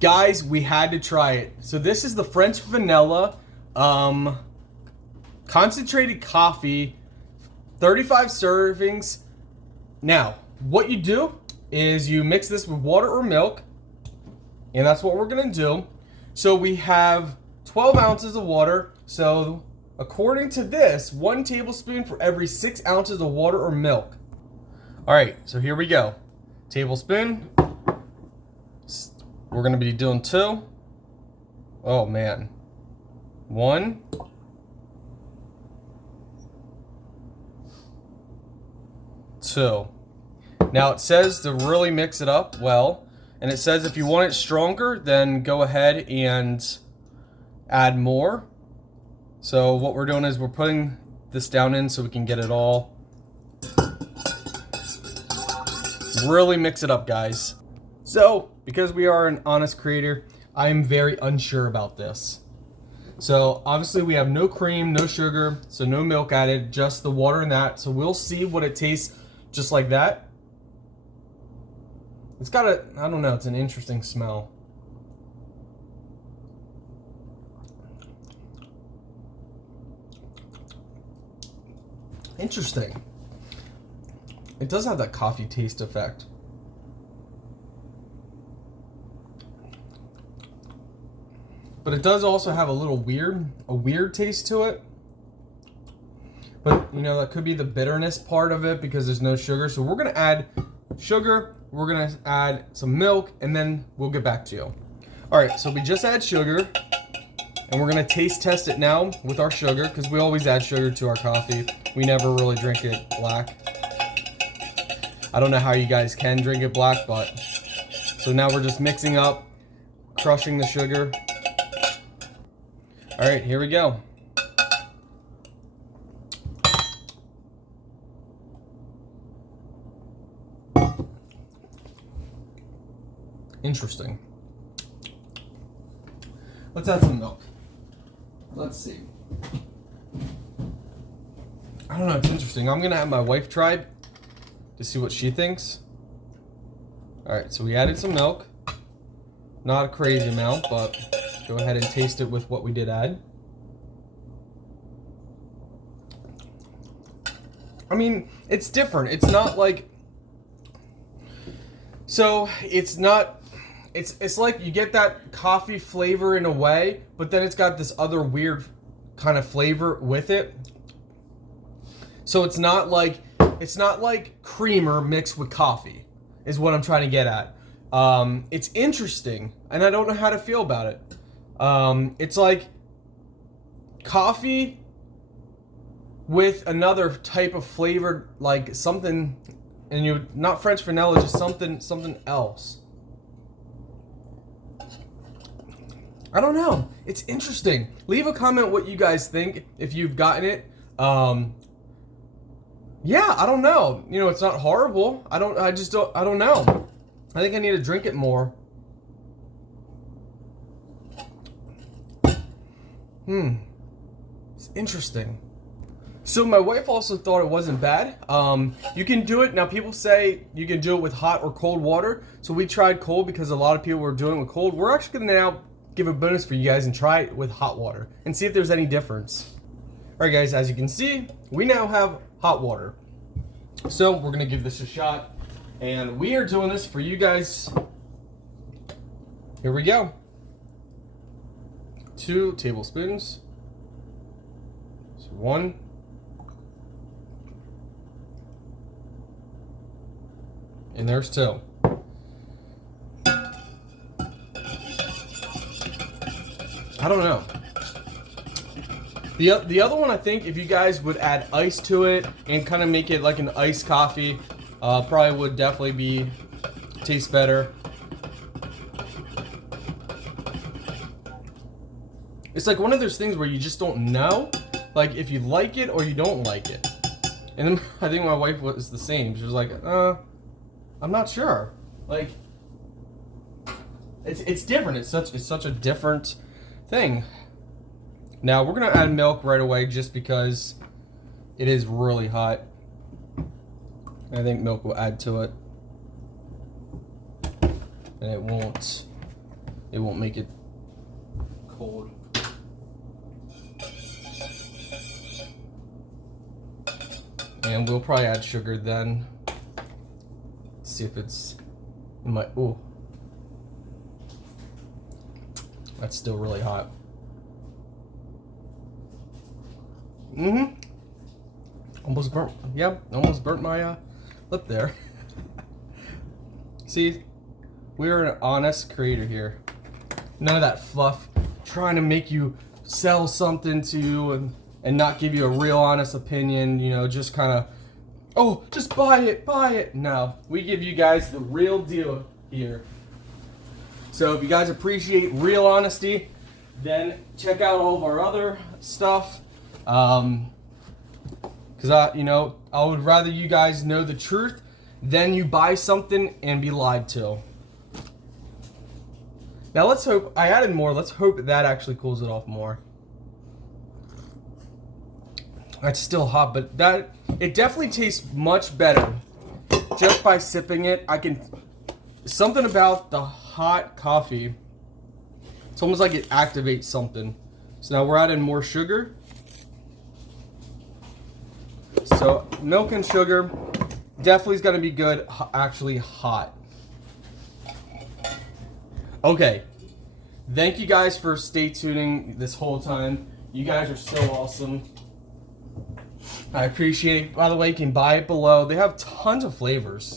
Guys, we had to try it. So this is the French vanilla concentrated coffee, 35 servings. Now, what you do is you mix this with water or milk, and that's what we're gonna do. So we have 12 ounces of water. So according to this, 1 tablespoon for every 6 ounces of water or milk. All right, so here we go. Tablespoon. We're gonna be doing 2. Oh man. 1. 2. Now it says to really mix it up well, and it says if you want it stronger, then go ahead and add more. So what we're doing is we're putting this down in so we can get it all. Really mix it up, guys. So, because we are an honest creator, I am very unsure about this. So, obviously we have no cream, no sugar, so no milk added, just the water and that. So we'll see what it tastes just like that. It's got a, I don't know, it's an interesting smell. Interesting. It does have that coffee taste effect. But it does also have a little weird taste to it. But, you know, that could be the bitterness part of it because there's no sugar. So we're going to add sugar, we're going to add some milk, and then we'll get back to you. All right, so we just add sugar, and we're going to taste test it now with our sugar because we always add sugar to our coffee. We never really drink it black. I don't know how you guys can drink it black, but... So now we're just mixing up, crushing the sugar. All right, here we go. Interesting. Let's add some milk. Let's see. I don't know, it's interesting. I'm gonna have my wife try it to see what she thinks. All right, so we added some milk. Not a crazy amount, but go ahead and taste it with what we did add. I mean, it's different. It's not like... So, it's not... It's like you get that coffee flavor in a way, but then it's got this other weird kind of flavor with it. So it's not like creamer mixed with coffee, is what I'm trying to get at. It's interesting, and I don't know how to feel about it. It's like coffee with another type of flavored, like something, and not French vanilla, just something else. I don't know. It's interesting. Leave a comment what you guys think if you've gotten it. Yeah, I don't know. You know, it's not horrible. I don't know. I think I need to drink it more. It's interesting. So my wife also thought it wasn't bad. You can do it. Now people say you can do it with hot or cold water. So we tried cold because a lot of people were doing it with cold. We're actually going to now give a bonus for you guys and try it with hot water and see if there's any difference. All right, guys, as you can see, we now have hot water. So we're going to give this a shot. And we are doing this for you guys. Here we go. 2 tablespoons. So 1. And there's 2. I don't know. The other one, I think, if you guys would add ice to it and kind of make it like an iced coffee, probably would definitely taste better. It's like one of those things where you just don't know, like if you like it or you don't like it. And then I think my wife was the same. She was like, I'm not sure. Like, it's different. It's such a different thing. Now we're gonna add milk right away just because it is really hot. I think milk will add to it, and it won't it won't make it cold. And we'll probably add sugar then. Let's see if it's in my, ooh. That's still really hot. Almost burnt, yep, almost burnt my lip there. See, we're an honest creator here. None of that fluff, trying to make you sell something to you and not give you a real honest opinion, you know, just kind of, oh, just buy it, buy it. No, we give you guys the real deal here. So if you guys appreciate real honesty, then check out all of our other stuff. Because I would rather you guys know the truth than you buy something and be lied to. Now let's hope, I added more, let's hope that actually cools it off more. It's still hot, but it definitely tastes much better just by sipping it. Something about the hot coffee, it's almost like it activates something. So now we're adding more sugar. So milk and sugar definitely is going to be good, actually hot. Okay, thank you guys for stay tuning this whole time. You guys are so awesome. I appreciate it. By the way, you can buy it below. They have tons of flavors.